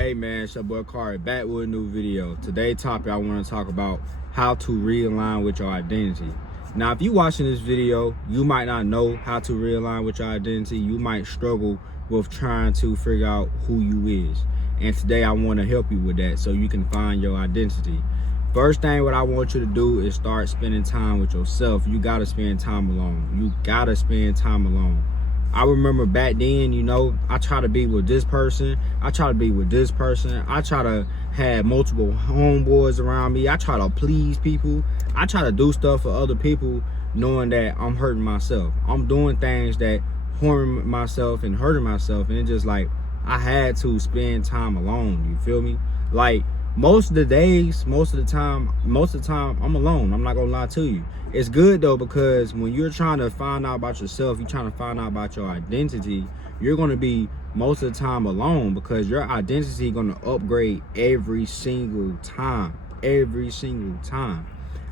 Hey man, it's your boy Kari back with a new video. Today's topic I want to talk about how to realign with your identity. Now if you watching this video, you might not know how to realign with your identity. You might struggle with trying to figure out who you is. And today I want to help you with that so you can find your identity. First thing what I want you to do is start spending time with yourself. You got to spend time alone. You got to spend time alone. I remember back then, you know, I try to be with this person. I try to be with this person. I try to have multiple homeboys around me. I try to please people. I try to do stuff for other people knowing that I'm hurting myself. I'm doing things that harm myself and hurting myself. And it's just like, I had to spend time alone. You feel me? Like, most of the days, most of the time, I'm alone. I'm not gonna lie to you. It's good though, because when you're trying to find out about yourself, you're trying to find out about your identity, you're gonna be most of the time alone, because your identity gonna upgrade every single time. Every single time.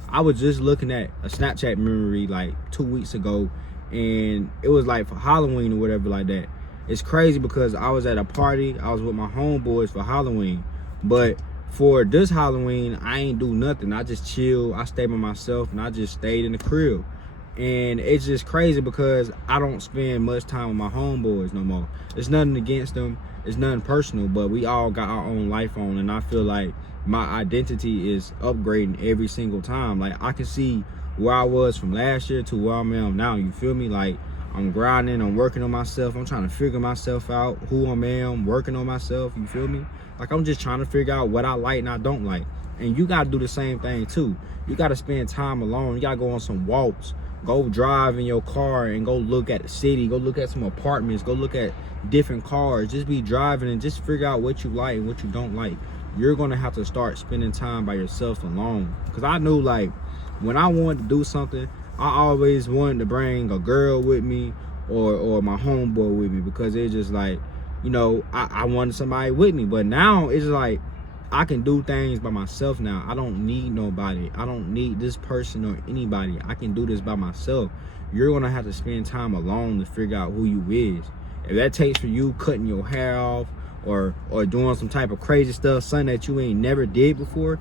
I was just looking at a Snapchat memory like 2 weeks ago, and it was like for Halloween or whatever like that. It's crazy because I was at a party. I was with my homeboys for Halloween, but for this Halloween, I ain't do nothing. I just chill. I stayed by myself, and I just stayed in the crib. And it's just crazy because I don't spend much time with my homeboys no more. It's nothing against them. It's nothing personal, but we all got our own life on, and I feel like my identity is upgrading every single time. Like, I can see where I was from last year to where I am now. You feel me? Like, I'm grinding, I'm working on myself, I'm trying to figure myself out, who I am, working on myself, you feel me? Like, I'm just trying to figure out what I like and I don't like. And you gotta do the same thing too. You gotta spend time alone. You gotta go on some walks, go drive in your car and go look at the city, go look at some apartments, go look at different cars. Just be driving and just figure out what you like and what you don't like. You're gonna have to start spending time by yourself alone. Because I knew, like, when I wanted to do something, I always wanted to bring a girl with me or my homeboy with me, because it's just like, you know, I wanted somebody with me. But now it's like, I can do things by myself now. I don't need nobody. I don't need this person or anybody. I can do this by myself. You're gonna have to spend time alone to figure out who you is. If that takes for you cutting your hair off or doing some type of crazy stuff, something that you ain't never did before,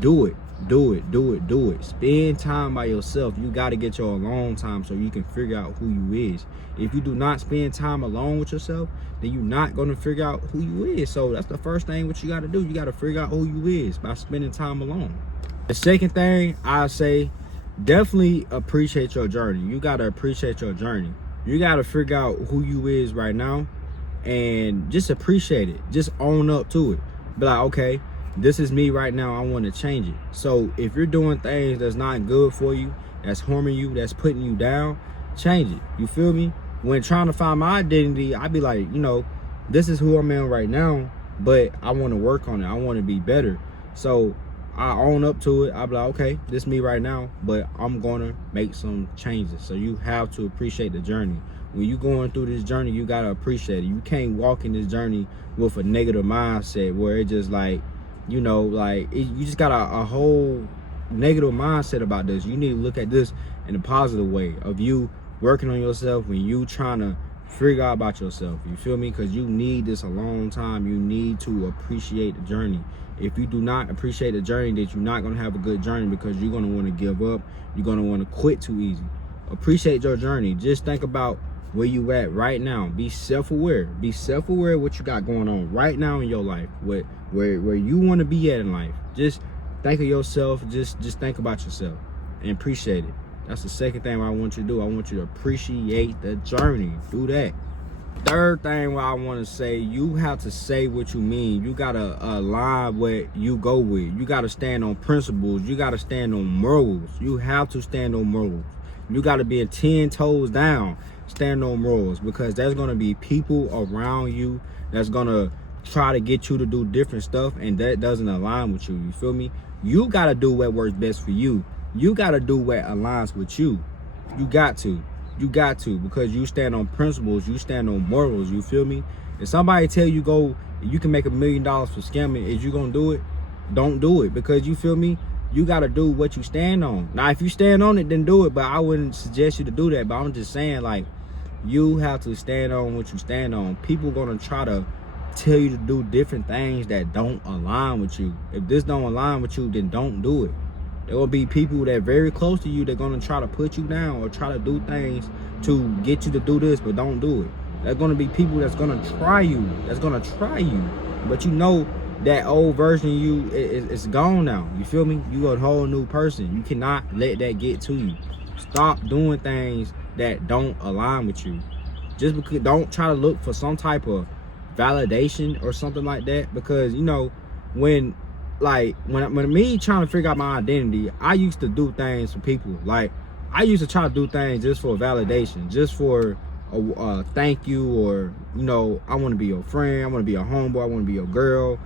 do it. Do it. Spend time by yourself. You got to get your alone time so you can figure out who you is. If you do not spend time alone with yourself, then you're not going to figure out who you is. So that's the first thing what you got to do. You got to figure out who you is by spending time alone. The second thing I say, definitely appreciate your journey. You got to appreciate your journey. You got to figure out who you is right now and just appreciate it. Just own up to it. Be like, okay, this is me right now. I want to change it. So if you're doing things that's not good for you, that's harming you, that's putting you down, change it. You feel me? When trying to find my identity, I be like, you know, this is who I'm in right now, but I want to work on it. I want to be better. So I own up to it. I be like, okay, this is me right now, but I'm going to make some changes. So you have to appreciate the journey. When you going through this journey, you got to appreciate it. You can't walk in this journey with a negative mindset where it just like, you know, like you just got a whole negative mindset about this. You need to look at this in a positive way of you working on yourself, when you trying to figure out about yourself. You feel me? Because you need this a long time. You need to appreciate the journey. If you do not appreciate the journey, that you're not going to have a good journey, because you're going to want to give up. You're going to want to quit too easy. Appreciate your journey. Just think about where you at right now. Be self-aware. Be self-aware of what you got going on right now in your life, where you want to be at in life. Just think of yourself. Just think about yourself and appreciate it. That's the second thing I want you to do. I want you to appreciate the journey. Do that. Third thing what I want to say, you have to say what you mean. You got to align what you go with. You got to stand on principles. You got to stand on morals. You have to stand on morals. You got to be 10 toes down. Stand on morals, because there's going to be people around you that's going to try to get you to do different stuff, and that doesn't align with you. You feel me? You got to do what works best for you. You got to do what aligns with you. You got to, because you stand on principles. You stand on morals. You feel me? If somebody tell you you can make $1 million for scamming, is you going to do it? Don't do it, because you feel me? You got to do what you stand on. Now, if you stand on it, then do it, but I wouldn't suggest you to do that. But I'm just saying, like, you have to stand on what you stand on. People gonna try to tell you to do different things that don't align with you. If this don't align with you, then don't do it. There will be people that very close to you that gonna try to put you down or try to do things to get you to do this, but don't do it. There's gonna be people that's gonna try you, but you know that old version of you is gone now. You feel me? You a whole new person. You cannot let that get to you. Stop doing things that don't align with you. Just because, don't try to look for some type of validation or something like that, because you know when me trying to figure out my identity, I used to do things for people. Like I used to try to do things just for validation, just for a thank you, or you know, I want to be your friend, I want to be your homeboy, I want to be your girl.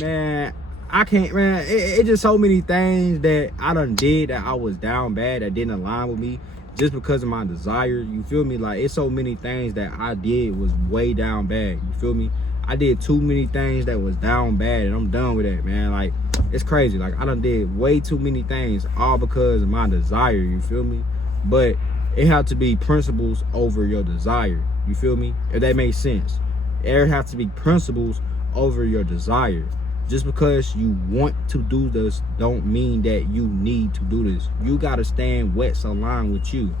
Man, I can't, man. It's just so many things that I done did that I was down bad, that didn't align with me, just because of my desire. You feel me? Like it's so many things that I did was way down bad. You feel me? I did too many things that was down bad, and I'm done with that, man. Like it's crazy. Like I done did way too many things, all because of my desire. You feel me? But it have to be principles over your desire. You feel me? If that makes sense. There have to be principles over your desire. Just because you want to do this don't mean that you need to do this. You got to stand what's aligned with you.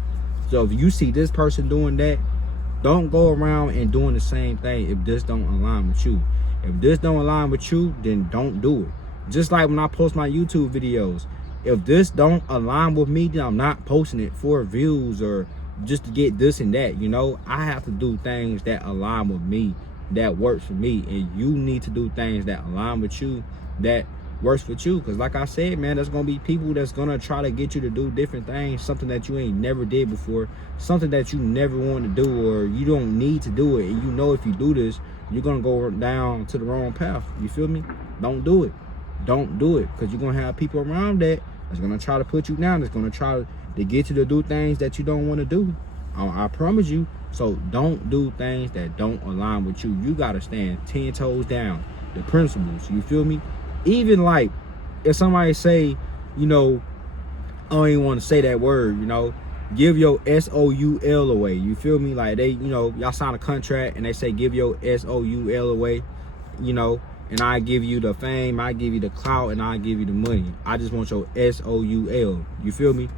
So if you see this person doing that, don't go around and doing the same thing if this don't align with you. If this don't align with you, then don't do it. Just like when I post my YouTube videos, if this don't align with me, then I'm not posting it for views or just to get this and that. You know, I have to do things that align with me, that works for me, and you need to do things that align with you, that works with you. Because like I said, man, there's gonna be people that's gonna try to get you to do different things, something that you ain't never did before, something that you never want to do, or you don't need to do it, and you know if you do this, you're gonna go down to the wrong path. You feel me? Don't do it. Don't do it, because you're gonna have people around that's gonna try to put you down, that's gonna try to get you to do things that you don't want to do. I promise you. So don't do things that don't align with you. You gotta stand 10 toes down. The principles, you feel me? Even like if somebody say, you know, I don't even want to say that word, you know, give your SOUL away. You feel me? Like they, you know, y'all sign a contract and they say give your SOUL away, you know, and I give you the fame, I give you the clout, and I give you the money. I just want your SOUL. You feel me?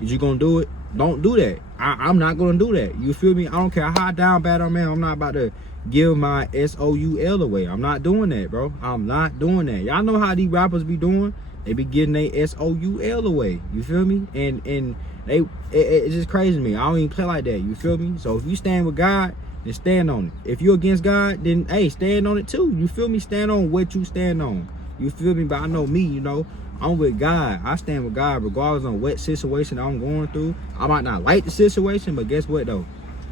Is you gonna do it? Don't do that. I'm not gonna do that. You feel me? I don't care how down bad I'm at. I'm not about to give my SOUL away. I'm not doing that, bro. I'm not doing that. Y'all know how these rappers be doing? They be getting their SOUL away. You feel me? And it's just crazy to me. I don't even play like that. You feel me? So if you stand with God, then stand on it. If you're against God, then hey, stand on it too. You feel me? Stand on what you stand on. You feel me? But I know me, you know, I'm with God. I stand with God regardless of what situation I'm going through. I might not like the situation, but guess what though?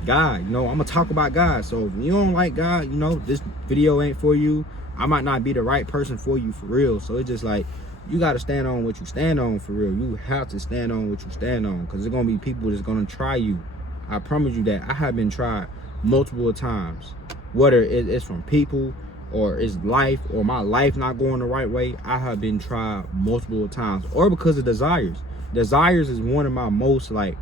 God, you know, I'm gonna talk about God. So if you don't like God, you know, this video ain't for you. I might not be the right person for you for real. So it's just like, you gotta stand on what you stand on for real. You have to stand on what you stand on, because there's gonna be people that's gonna try you. I promise you that. I have been tried multiple times, whether it's from people or it's life, or my life not going the right way. I have been tried multiple times, or because of desires. Desires is one of my most like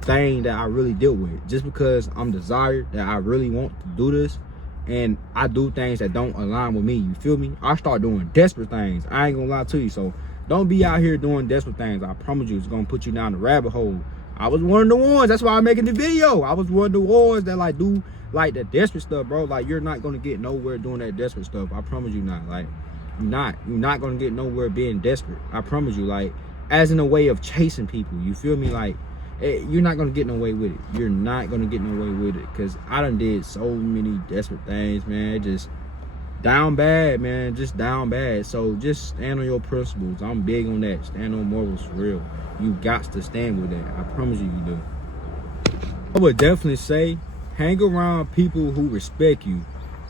thing that I really deal with, just because I'm desired that I really want to do this, and I do things that don't align with me. You feel me? I start doing desperate things. I ain't gonna lie to you. So don't be out here doing desperate things. I promise you, it's gonna put you down the rabbit hole. I was one of the ones. That's why I'm making the video. I was one of the ones that like do like the desperate stuff, bro. Like you're not gonna get nowhere doing that desperate stuff. I promise you not. Like you're not gonna get nowhere being desperate. I promise you. Like as in a way of chasing people. You feel me? Like you're not gonna get no way with it. You're not gonna get no way with it, because I done did so many desperate things, man. Just down bad, man. Just down bad. So just stand on your principles. I'm big on that. Stand on morals for real. You got to stand with that. I promise you, you do. I would definitely say hang around people who respect you.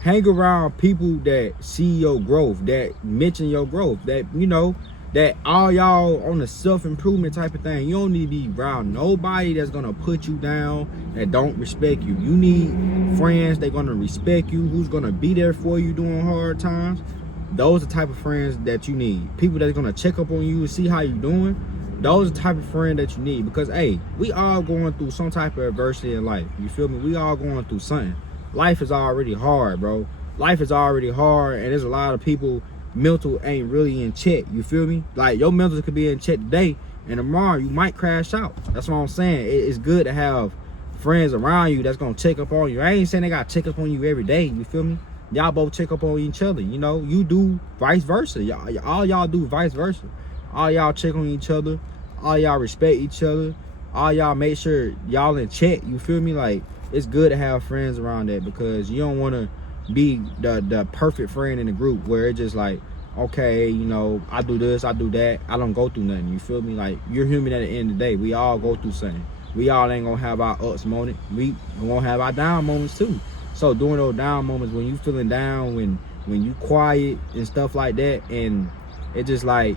Hang around people that see your growth, that mention your growth, that, you know, that all y'all on the self-improvement type of thing. You don't need to be around nobody that's gonna put you down, that don't respect you. You need friends that gonna respect you, who's gonna be there for you during hard times. Those are the type of friends that you need. People that's gonna check up on you and see how you doing. Those are the type of friend that you need, because hey, we all going through some type of adversity in life. You feel me? We all going through something. Life is already hard, bro. life is already hard, and there's a lot of people mental ain't really in check. You feel me? Like, your mental could be in check today, and tomorrow you might crash out. That's what I'm saying. It's good to have friends around you that's gonna check up on you. I ain't saying they gotta check up on you every day. You feel me? Y'all both check up on each other. You know, you do vice versa. Y'all do vice versa. All y'all check on each other. All y'all respect each other. All y'all make sure y'all in check. You feel me? Like, it's good to have friends around that, because you don't want to be the perfect friend in the group where it's just like, okay, you know, I do this, I do that, I don't go through nothing. You feel me? Like, you're human at the end of the day. We all go through something. We all ain't gonna have our ups moment. We gonna have our down moments too. So during those down moments, when you feeling down, when you quiet and stuff like that, and it just like,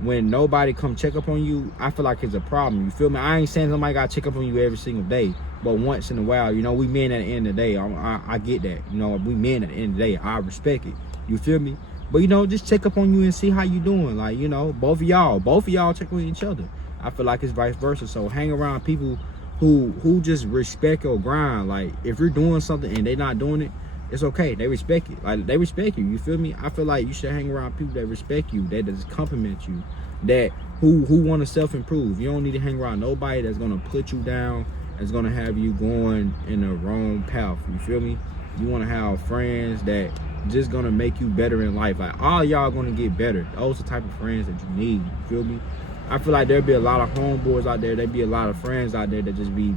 when nobody come check up on you, I feel like it's a problem. You feel me? I ain't saying somebody gotta check up on you every single day, but once in a while, you know, we men at the end of the day. I get that. You know, we men at the end of the day. I respect it. You feel me? But, you know, just check up on you and see how you doing. Like, you know, both of y'all check on each other. I feel like it's vice versa. So hang around people who just respect your grind. Like, if you're doing something and they not doing it, it's okay. They respect it. Like, they respect you. You feel me? I feel like you should hang around people that respect you, that just compliment you, that who want to self-improve. You don't need to hang around nobody that's gonna put you down, that's gonna have you going in the wrong path. You feel me? You want to have friends that just gonna make you better in life. Like, all y'all gonna get better. Those are the type of friends that you need. You feel me? I feel like there'll be a lot of homeboys out there. There'll be a lot of friends out there that just be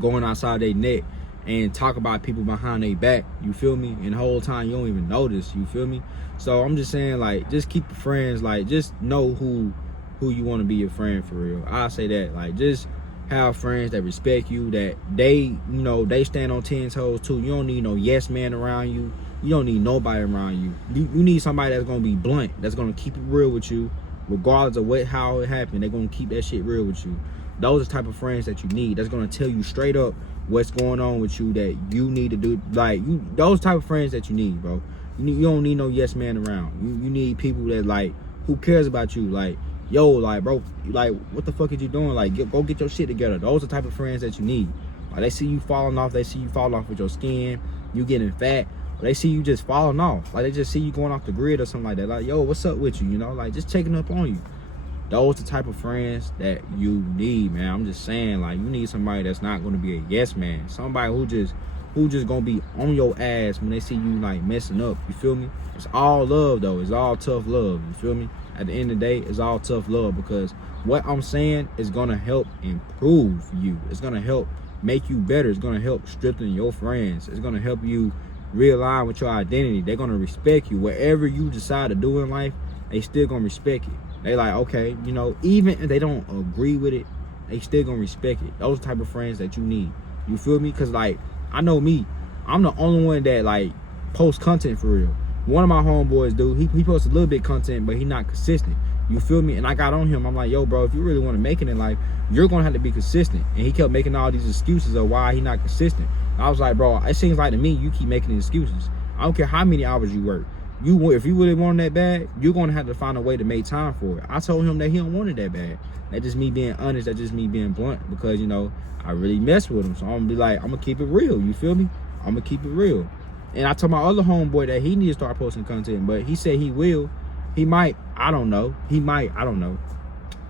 going outside their neck and talk about people behind their back. You feel me? And the whole time you don't even notice. You feel me? So I'm just saying, like, just keep your friends. Like, just know who you want to be your friend for real. I say that. Like, just have friends that respect you, that they, you know, they stand on 10 toes too. You don't need no yes man around you. You don't need nobody around you. You need somebody that's gonna be blunt, that's gonna keep it real with you, regardless of how it happened. They're gonna keep that shit real with you. Those are the type of friends that you need. That's gonna tell you straight up what's going on with you, that you need to do. Like, those type of friends that you need, bro. You don't need no yes man around. You need people that, like, who cares about you. Like, yo, like, bro, like, what the fuck is you doing? Like, go get your shit together. Those are the type of friends that you need. Like, they see you falling off. They see you fall off with your skin. You getting fat. They see you just falling off. Like, they just see you going off the grid or something like that. Like, yo, what's up with you? You know, like, just checking up on you. Those are the type of friends that you need, man. I'm just saying, like, you need somebody that's not going to be a yes man. Somebody who just going to be on your ass when they see you, like, messing up. You feel me? It's all love, though. It's all tough love. You feel me? At the end of the day, it's all tough love, because what I'm saying is going to help improve you. It's going to help make you better. It's going to help strengthen your friends. It's going to help you realign with your identity. They're going to respect you. Whatever you decide to do in life, they still going to respect it. They like, okay, you know, even if they don't agree with it, they still going to respect it. Those type of friends that you need. You feel me? Because, like, I know me. I'm the only one that, like, posts content for real. One of my homeboys, dude, he posts a little bit content, but he not consistent. You feel me? And I got on him. I'm like, yo, bro, if you really want to make it in life, you're going to have to be consistent. And he kept making all these excuses of why he not consistent. I was like, bro, it seems like to me you keep making excuses. I don't care how many hours you work. If you really want that bad, you're going to have to find a way to make time for it. I told him that he don't want it that bad. That's just me being honest. That's just me being blunt, because, you know, I really mess with him. So I'm going to be like, I'm going to keep it real. You feel me? I'm going to keep it real. And I told my other homeboy that he need to start posting content, but he said he will. He might. I don't know. He might. I don't know.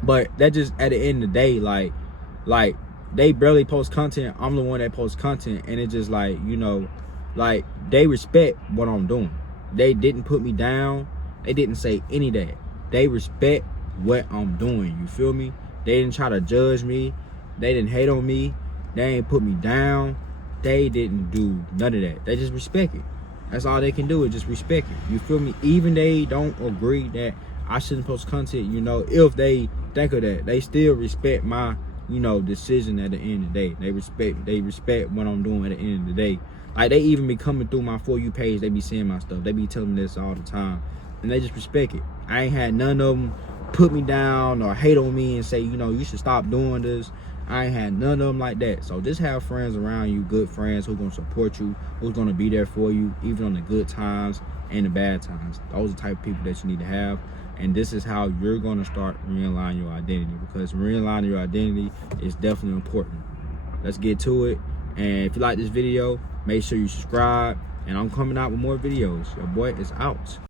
But that just, at the end of the day, like they barely post content. I'm the one that posts content, and it's just like, you know, like, they respect what I'm doing. They didn't put me down. They didn't say any of that. They respect what I'm doing. You feel me? They didn't try to judge me. They didn't hate on me. They ain't put me down. They didn't do none of that. They just respect it. That's all they can do, is just respect it. You feel me? Even they don't agree that I shouldn't post content, you know, if they think of that, they still respect my, you know, decision at the end of the day. They respect what I'm doing at the end of the day. Like, they even be coming through my For You page. They be seeing my stuff. They be telling me this all the time. And they just respect it. I ain't had none of them put me down or hate on me and say, you know, you should stop doing this. I ain't had none of them like that. So just have friends around you, good friends who gonna support you, who's gonna be there for you, even on the good times and the bad times. Those are the type of people that you need to have. And this is how you're gonna start realigning your identity, because realigning your identity is definitely important. Let's get to it. And if you like this video, make sure you subscribe And I'm coming out with more videos. Your boy is out.